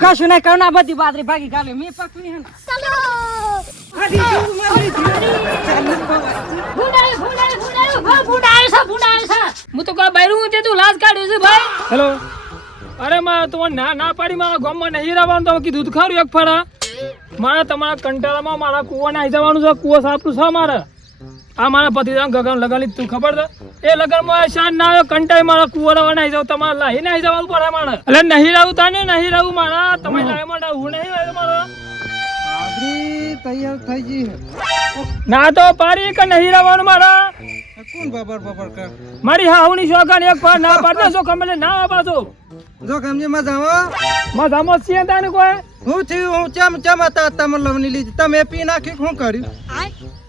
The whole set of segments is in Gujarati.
કશું નહીં કરું ના બધી બાદરી ભાગી ગાલે મેં પકવી હે હું તો કા બૈરું તે તું લાજ કાઢ્યો છે ભાઈ. હેલો અરે માં તો ના પાડી મારા ગામમાં નહીં રહેવાનું તો કીધું ખરું એક ફરા મારે તમારા કંટાળામાં મારા કુવા નાઈ જવાનું છે. કુવો સાપનું છે મારે. આ મારા પતિરામ ગગન લગાડી તું ખબર છે એ લગનમાં શાન ના આવ્યો કંટાળી મારા કુવા રવા નાઈ જાવ તમારે લાહી નાઈ જવાનું પડે મારે. એટલે નહીં રહું તાને નહીં રહું મારા તમે લાહી માટે હું નહીં આવ્યો મારો તૈયાર થઈ ગઈ ના તો પારી કે નહીં રહેવાનું મારા. કોણ બબર કર મારી હાહુની શોખન એક વાર ના પાડતો છો કમલે ના પાછો જો ગમજે મજાવો મજામાં છીએ તાને કોઈ હું થયું હું ચમ હતા તમે લવની લીધી તમે પી નાખી શું કર્યું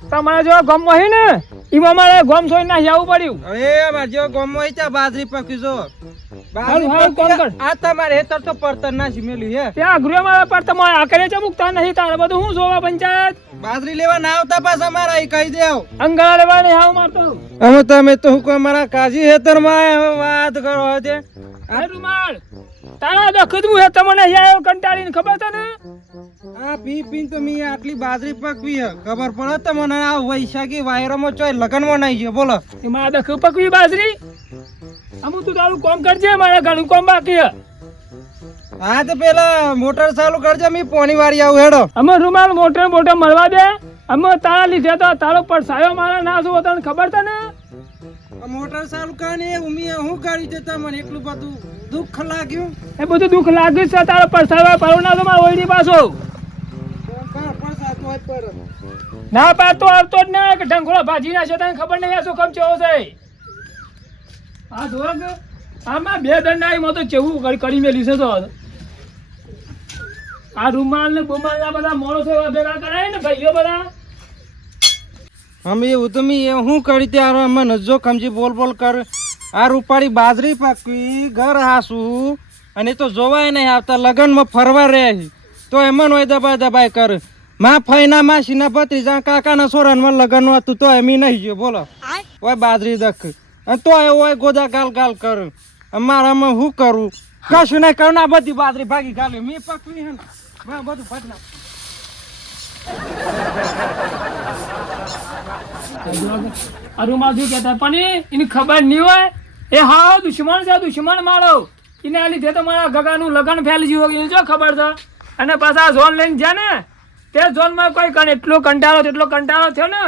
તમારે જો ગમ હોય ને એમાં મારે ગમ સોઈ નાખી આવવું પડ્યું. હવે અમારે જો ગમ હોય ત્યાં બાજરી પકી જો આ તમારે હેતર તો પડતર ના મેલ્યું હે ત્યાં ગૃહ મારા પર તમે આકરે છે મુકતા નહીં તારે બધું હું જોવા પંચાયત બાજરી લેવા ના આવતા પાછા મારા એ કહી દેવ અંગારા લેવા નહીં આવ મારતો અમે તમે તો હું મારા કાજી હેતર માં વાત કરો છે આ રૂમાલ તારા દખતું હે તમને આવ્યો કંટાળીને ખબર છે ને આ પી તો મી આટલી બાજરી પકવી હે ખબર પડે તમને આ વૈશાખી વાયરોમાં ચોય લગનમાં નહીં છે બોલો એમાં દખ પકવી બાજરી અમુ તું તારું કામ કરજે મારા ઘણું કામ બાકી હે. હા તો પેલા મોટર ચાલુ કરજે મી પોણી વાળી આવું હેડો અમે રૂમાલ મોટર મળવા દે અમે તારા લીધે તો તારો પડસાયો મારા ના શું તને ખબર છે ને મોટર ચાલુ કરીને ઉમી હું કરી છે તમને એટલું બધું દુઃખ લાગ્યું એ બધું દુઃખ લાગ્યું છે તારો પડસાયો પાડો ના તો મારો ઓઈડી પાછો ના પાડતો આવતો જ ના કે ઢંગોળો ભાજી નાખ્યો તને ખબર નહીં આ શું કમ ચેવો છે આ જોગ આમાં બે દંડ આવી માં તો ચેવું કરી મેલી છે તો આ રૂમાલ ને બુમાલ ના બધા માણસો ભેગા કરાય ને ભાઈઓ બધા અમે એવું તો મી હું કરી ત્યારે મને જો ખમજી બોલ કર આ રૂપાળી બાજરી પાકવી ઘર હાસું અને તો જોવાય નહીં આવતા લગનમાં ફરવા રહે તો એમાં હોય દબાઈ કર માં ફઈના માસીના ભત્રીજા કાકાના સોરાનમાં લગન હતું તો એમ નહીં ગયો બોલો ઓય બાજરી દખ અને તો હોય ગોદા ગાલ કર મારામાં હું કરું કશું નહીં કરું ના બધી બાજરી ભાગી ગાલી મેં પકવી હે ને બધું ભટના અરુમાજી કહેતા પણ એની ખબર નહીં હોય એ હા દુશ્મન છે દુશ્મન મારો એને આ લીધે તો મારા ગગાનું લગન ફેલી ગયું એને જો ખબર છે અને પાછા ઝોન લઈને જાય ને તે ઝોનમાં કોઈ એટલો કંટાળો થયો ને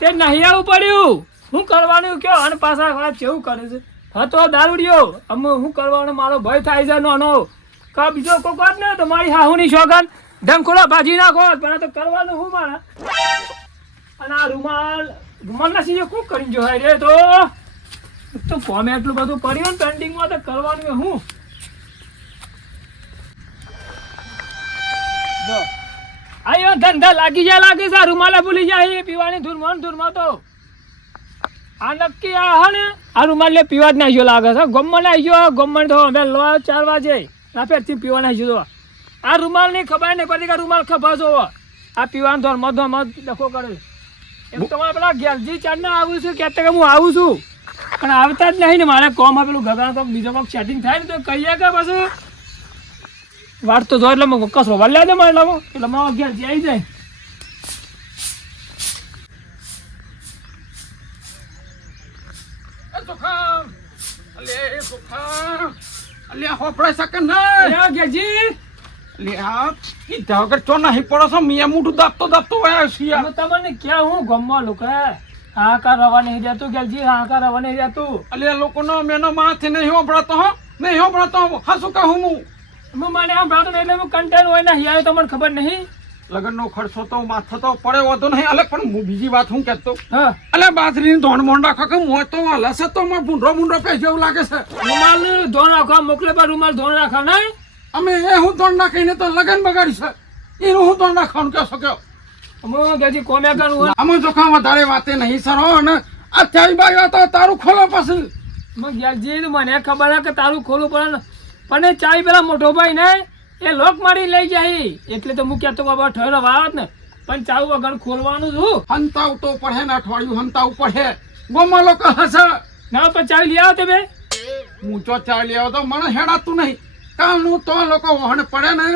તે નહીં આવવું પડ્યું શું કરવાનું કયો અને પાછા વાત કેવું કરે છે હતો દારૂડિયો અમે શું કરવાનું મારો ભય થાય છે નાનો કા બીજો કોઈ વાત ને તો મારી હાહુની શોખન ઢંકોળો ભાજી નાખો પણ તો કરવાનું હું મારા અને આ રૂમાલ ના સીધે ખૂબ કરીને જો રે તો ફોર્મે એટલું બધું પડ્યું ને પેન્ટિંગમાં તો કરવાનું હું આયો ધંધા લાગી લાગે છે રૂમાલે ભૂલી જાય પીવાની ધૂરમાં તો આ નક્કી આ હે ને આ રૂમાલ લે પીવા જ નાખ્યો લાગે છે ગમમાં આવી ગયો ગમમાં તો અમે 4 વાગે ના ફેરથી પીવા નાખી જો આ રૂમાલ ની ખબર નહીં પડતી કે રૂમાલ ખભા જો આ પીવાનું ધોરમાં ડખો કરે એમ તમારે પેલા ગેરજી ચાંદના આવું છું કહેતા કે હું આવું છું પણ આવતા જ નહીં ને મારે કોમ પેલું ગગા કોક બીજો કોક સેટિંગ થાય ને તો કહીએ કે પછી વાત તો જો એટલે કસો વાલ્યા દે મારે એટલે મારા ગેરજી આવી જાય અલ્યા હોપડા સકન ના ગેરજી અલ્યા ઈ ધાગર ચો નહીં પડો છો મિયા મોઢું દાબતો આયો છે હું તમને ક્યાં હું ગમવા લોકો હાકા રવા નહીં દેતું ગેરજી હાકા રવા નહીં દેતું અલ્યા લોકોનો મેનો માથે નહીં હોપડાતો હો નહીં હોપડાતો હાસુ કહું હું મને સાંભળાતો નહીં એટલે હું કન્ટેન હોય ને હિયાયો તમને ખબર નહીં લગનનો ખર્ચો તો માથે તો પડે હોતો નહીં અલે પણ હું બીજી વાત હું કહેતો હા અલ્યા બાજરીની ધોણ મોંડ રાખો કે મોય તો હલસે તો માં ભૂંડો પે જેવું લાગે છે રૂમાલ ધોણ રાખવા મોકલે પર રૂમાલ ધોણ રાખવા નહીં અમે એ હું ધોણ નાખીને તો લગન બગાડી છે એનું હું ધોણ નાખવાનું કહો શક્યો હું ગેજી કોમ્યા કરું અમે જોખા વધારે વાતે નહીં સરો અને અત્યારે બાયો તો તારું ખોલો પછી હું ગેજી મને ખબર છે કે તારું ખોલું પડે પણ ચાવી પેલા મોટો ભાઈ ને એ લોક મારી લઈ જાય એટલે તો હું કહેતો બાબા ઠેરો વાત ને પણ ચાવ વગર ખોલવાનું છું હંતાવ તો પડે ને અઠવાડિયું હંતાવ પડે ગોમાં લોકો હશે ના પણ ચાવી લઈ આવો તમે હું ચો ચાલી આવો તો મને હેડાતું નહીં કાલનું તો લોકો વહણ પડે ને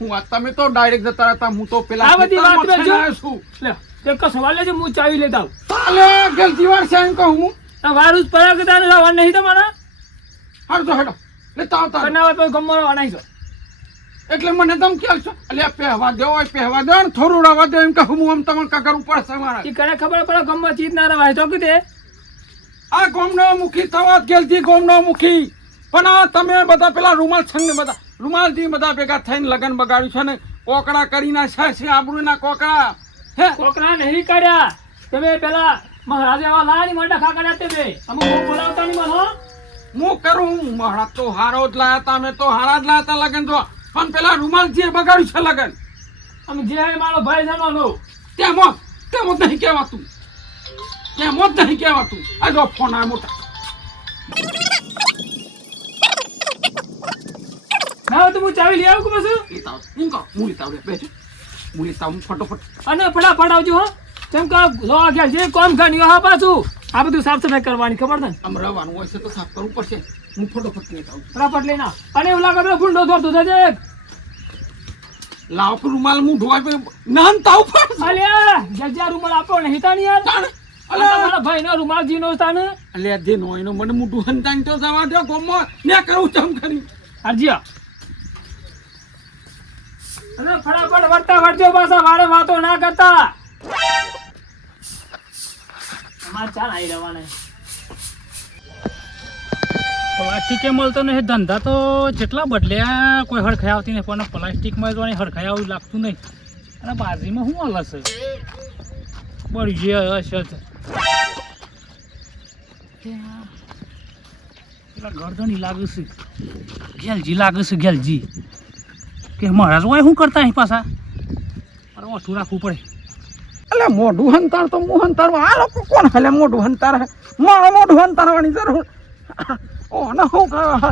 હું આ તમે તો ડાયરેક્ટ જતા હતા હું તો પેલા આ બધી વાત ખેતરમાં જો. છેલ્લે છું લે તે કશો વાલે છે હું ચાવી લેતા આવું તાલે ગલતી વાર છે એમ કહું હું આ વારું જ પડ્યા કે તારે લાવવા નહીં તમારા હાડો હેડો લેતા આવતા બનાવે તો ગમવાનો વાનાઈ છો એટલે મને તમ ખ્યાલ છો એટલે પહેવા દો હોય પહેવા દો ને થોડું રવા દો એમ કહું હું આમ તમને કાકર ઉપર છે મારા ઈ કરે ખબર પડે ગમમાં ચીજ ના રવાય તો કીધે આ ગોમનો મુખી થવા ગેલથી ગોમનો મુખી પણ આ તમે બધા પેલા રૂમાલ છંગ બધા રૂમાલથી બધા ભેગા થઈને લગન બગાડ્યું છે ને કોકડા કરી નાખ્યા છે આબરૂના કોકડા હે કોકરા નહીં કર્યા તમે પેલા મહારાજ એવા લાની મંડા ખા કર્યા તે બે અમુક કોક બોલાવતા નહીં મને હો હું કરું મારા તો હારો જ લાયા હતા મેં તો હારા જ લાયા હતા લગન તો પણ પેલા રૂમાલથી બગાડ્યું છે લગન અમે જે હે મારો ભાઈ જાણવાનો તેમાં જ નહીં કહેવાતું તેમાં જ નહીં કહેવાતું આ જો ફોન આ મોટા ના હોય તો હું ચાવી લઈ આવું કે પછી લીતાવ હું કહું હું લીતાવ રે બેઠો હું લીતાવ હું ફટોફટ અને ફટાફટ આવજો હો કેમ કે લો ગયા જે કોમ ખાની હા પાછું આ બધું સાફ સફાઈ કરવાની ખબર છે ને આમ રહેવાનું હોય છે તો સાફ કરવું પડશે હું ફટોફટ લીતાવ ફટાફટ લઈને આવ. અને એવું લાગે પેલો ભૂંડો ધોરતો થશે લાવ રૂમાલ હું ધોવા નાન તાવ પણ અલ્યા જજ્જા રૂમાલ આપો નહીં તાની યાર તાણે. મારા ભાઈનો રૂમાલ જીનો તાને અલે જે નોયનો મને મોટું હંતાન તો જવા દો ગોમમાં ને કરું ચમ કરી અરજીયા અને ફટાફટ વળતા વળજો પાછા વારે વાતો ના કરતા અમાર ચાલ આવી રહેવાના પ્લાસ્ટિકે મળતો નહીં ધંધા તો જેટલા બદલ્યા કોઈ હરખાઈ આવતી નહીં પણ પ્લાસ્ટિકમાં જો હરખાઈ આવું લાગતું નહીં અને બાજીમાં શું હાલ હશે બળી જે હશે પેલા ગરદની લાગે છે ગેલજી લાગે છે ગેલજી કે મહારાજ હોય શું કરતા અહીં પાછા અરે ઓછું રાખવું પડે અલે મોઢું હંતાર તો હું હંતારવા આ લોકો કોણ હલે મોઢું હંતાર મારા મોઢું હંતારવાની જરૂર ઓ ના હું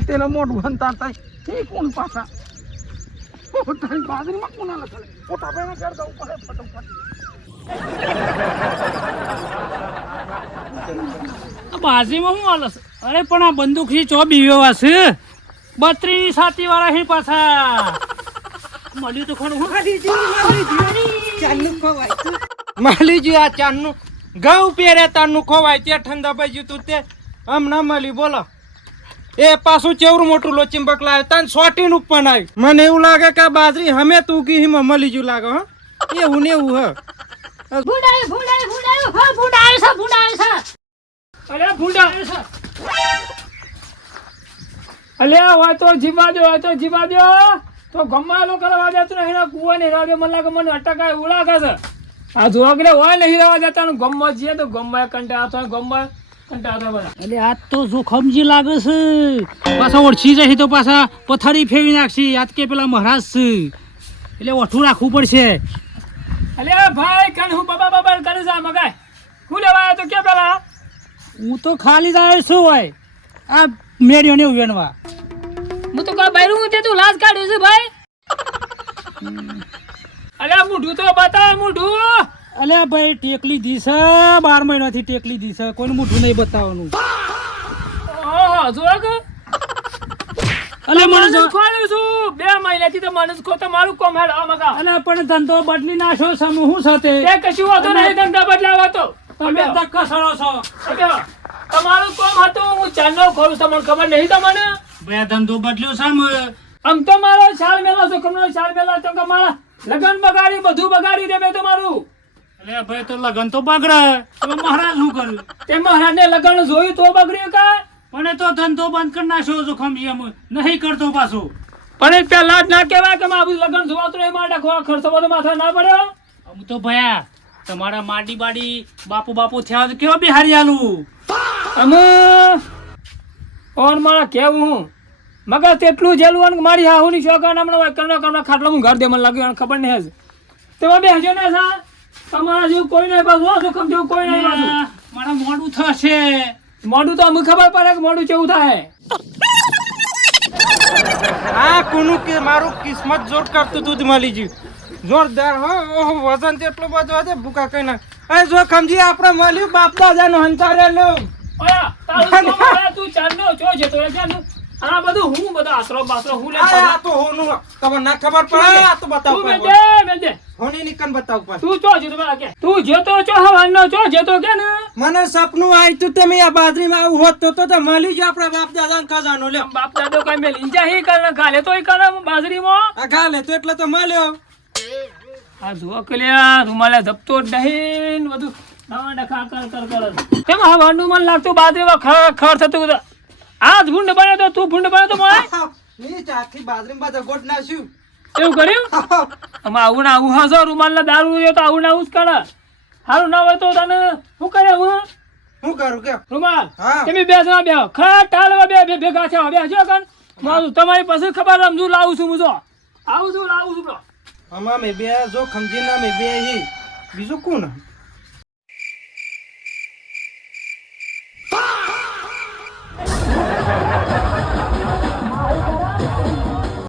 તેના મોઢું હંતારતા એ કોણ પાછા તારી બાજરીમાં કોણ હાલે છે પોતા ભાઈને ઘર દઉં પડે ફટોફટ બાજીમાં શું હાલ હશે અરે પણ આ બંદૂકથી ચો બીવ્યો હશે 32 છાતી વાળા અહીં પાછા મળ્યું તો ખરું મળી ગયું આ ચાંદનું ઘઉં પહેરે તારનું ખોવાય તે ઠંડા બાજુ તું તે આમ ના મળી બોલો એ પાછું ચેવડું મોટું લોચીંબક લાવે તાન સોટીનું પણ આવ્યું મને એવું લાગે કે આ બાજરી હમે તું કી હિમાં મળી ગયું લાગે હો એવું ને એવું હ અલ્યા ભૂંડા અલ્યા હોય તો જીવા દો હોય તો જીવા દો તો ગમ્મા લોકો રવા જતું નહીં એના કુવા નહીં રવા દે મને લાગે મને અટકાય એવું લાગે છે આ જોગલે હોય નહીં રવા જતા ગમમાં જઈએ તો ગમમાં કંટાળતો હોય ગમમાં કંટાળતો બધા એટલે આજ તો જોખમજી લાગે છે પાછા ઓળખી જશે તો પાછા પથારી ફેરવી નાખશે આજ કે પેલા મહારાજ છે એટલે ઓઠું રાખવું પડશે અલ્યા ભાઈ કન હું બાબા બાબા કરે છે મગાય હું લેવા આવ્યો તો કે પેલા હું તો ખાલી જાય શું હોય આ મેળ્યો ને વેણવા હું તો કોઈ બૈરું તે તું લાજ કાઢ્યું છે ભાઈ અલ્યા મૂઢું તો બતાવ મૂઢું અલ્યા ભાઈ ટેકલી દી છે 12 મહિનાથી ટેકલી દી છે કોઈનું મોઢું નહીં બતાવવાનું ઓહો જોક અલ્યા મને મને જો ખોલ્યું છું 2 મહિનાથી તો મને કો તમારું કોમ હેડ આ મગા અલ્યા પણ ધંધો બદલી નાખ્યો છે હું સાથે તે કશું હોતો નહીં ધંધા બદલાવા તો તમે ધક્કા સડો છો તમારું કોમ હતું હું ચાંદો ખોલું તમને ખબર નહીં તમને ભાઈ આ ધંધો બદલ્યો છે આમ તો મારો શાલ મેલો છો કમનો શાલ મેલો તો કે મારા લગન બગાડી બધું બગાડી દે બે તમારું અલ્યા ભાઈ તો લગન તો બગડે તો મહારાજ શું કર્યું તે મહારાજને લગન જોયું તો બગડ્યું કા પણ એ તો ધંધો બંધ કરી નાખ્યો જોખમજી એમ નહીં કરતો પાછો પણ એ પહેલા જ ના કહેવાય કે મારું લગન જોવાતું નહીં માટે ખર્ચો બધો માથા ના પડ્યો હું તો ભયા તમારા માડી બાડી બાપુ થયા તો કેવા બિહારી આલું અમે ઓન મારા કેવું મગર તેટલું જેલું અને મારી હાહુની શોખન હમણાં કરના ખાટલો હું ઘર દે મને લાગ્યું અને ખબર નહીં હશે તેમાં બે હજો ને સા તમારા જેવું કોઈ નહીં પાછું જોખમ જેવું કોઈ નહીં પાછું મારા મોડું થશે મોઢું તો અમને ખબર પડે કે મોઢું કેવું થાય આ કોનું કે મારું કિસ્મત જોર કરતું તું જ મળી ગયું જોરદાર હો ઓહો વજન તેટલું બધું હશે ભૂકા કઈ ના એ જો ખમજી આપણે મળ્યું બાપ દાદાનું હંતારેલું ઓયા તારું કોમ આવે, તું ચાંદનો છો છે તો ચાંદનો આ બધું હું બધો આશરો બાસરો હું લે આ તો હોનું તમને ના ખબર પડે આ તો બતાવ તું પડે મેલ દે હોની નીકન બતાવ પડે તું ચો જીતો મને કે તું જેતો ચો હવાનો ચો જેતો કે ને મને સપનું આવ્યું તું તમે આ બાજરીમાં આવું હોત તો મળી જ આપણા બાપ દાદાનો ખજાનો લ્યો બાપ દાદો કઈ મેલ ઇંજા હી કર ગાલે તોય કર બાજરીમાં આ ગાલે તો એટલે તો મળ્યો આ જો કલ્યા રૂમાલે ધપતો જ નહીં ને બધું નવા ડખા કર કેમ હવાનું મન લાગતું બાજરીમાં ખર થતું આજ ભૂંડ બને તો તું ભૂંડ બને તો મળે ની આખી બાજરીમાં બધા ગોટ નાખ્યું એવું કર્યું આમાં આવું ને આવું હાસો રૂમાલ દારૂ રહ્યો તો આવું ને આવું જ કરે સારું ના હોય તો તને શું કરે હું શું કરું કે રૂમાલ હા. તમે બે જણા બે ખરા ટાળવા બે ભેગા થયા બે જો કન મારું તમારી પાસે ખબર રમજુ લાવું છું હું જો આવું છું લાવું છું બ્રો અમા મે બે જો ખમજીના મે બે હી બીજું કોણ